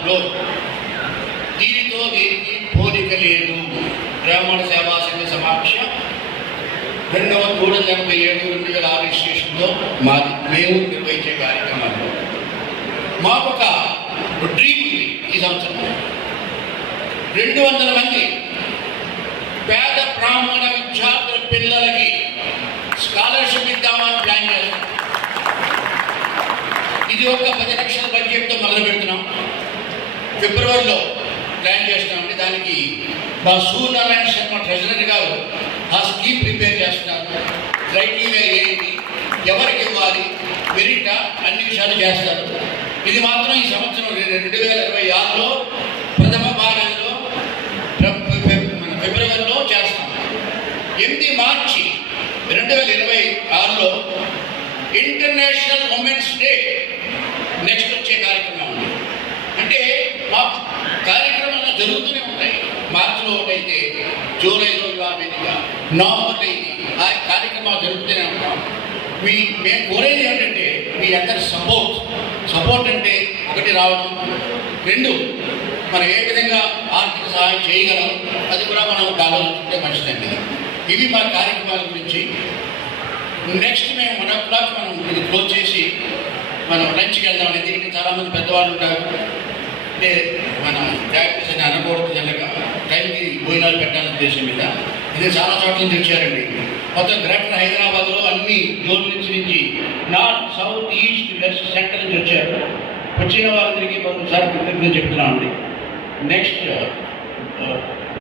Floor దీనితో దీనికి పోలిక లేదు. బ్రాహ్మణ సేవా సంఘ సమాక్ష రెండవ మూడు వందల ఎనభై ఏడు రెండు వేల ఆరు స్టేషన్లో మాది. మేము నిర్వహించే కార్యక్రమాలు. మాకు ఒక డ్రీమ్ ఉంది ఈ సంవత్సరం రెండు వందల మంది పేద బ్రాహ్మణ విద్యార్థుల పిల్లలకి స్కాలర్షిప్ ఇద్దామని ప్లాన్ చేస్తాం ఇది ఒక పది లక్షల బడ్జెట్తో మొదలు పెడుతున్నాం ఫిబ్రవరిలో ప్లాన్ చేస్తామండి దానికి మా సూర్యనారాయణ శర్మ ట్రెజరర్ గారు ఆ స్కీమ్ ప్రిపేర్ చేస్తున్నారు. క్రైటీరియా ఏంటి? ఎవరికి ఇవ్వాలి? మెరిట అన్ని విషయాలు చేస్తారు. ఇది మాత్రం ఈ సంవత్సరం రెండు వేల ఇరవై ఆరులో ప్రథమ భాగంలో ఫిబ్రవరిలో చేస్తాం. ఎనిమిది మార్చి రెండు వేల ఇరవై ఆరులో ఇంటర్నేషనల్ ఉమెన్స్ డే నెక్స్ట్ వచ్చే కార్యక్రమం. మాకు కార్యక్రమాలు జరుగుతూనే ఉంటాయి. మార్చిలో ఒకటైతే జూలైలో ఇలా వేదిక నవంబర్ ఇది. ఆ కార్యక్రమాలు జరుగుతూనే ఉంటాం మీ మేము కోరేది ఏంటంటే మీ అందరి సపోర్ట్ సపోర్ట్ అంటే ఒకటి రావడం రెండు మనం ఏ విధంగా ఆర్థిక సహాయం చేయగలం అది కూడా మనం ఒక ఆలోచించుకుంటే మంచిదండి. ఇవి మా కార్యక్రమాల గురించి. నెక్స్ట్ మేము వన్ ఓ క్లాక్ మనం ఇది క్లోజ్ చేసి మనం లంచ్కి వెళ్దాం దీనికి చాలామంది పెద్దవాళ్ళు ఉంటారు. అంటే మనం ప్రాక్టీస్ అని అనకూడదు జనగా టైంకి భోజనాలు పెట్టాలని ఉద్దేశం మీద. ఇది చాలా చోట్ల నుంచి వచ్చారండి. మొత్తం గ్రేటర్ హైదరాబాద్లో అన్ని జోన్ నుంచి నుంచి north south east west centre నుంచి వచ్చారు. వచ్చిన మనం ఒకసారి కృతజ్ఞత చెప్తున్నామండి. నెక్స్ట్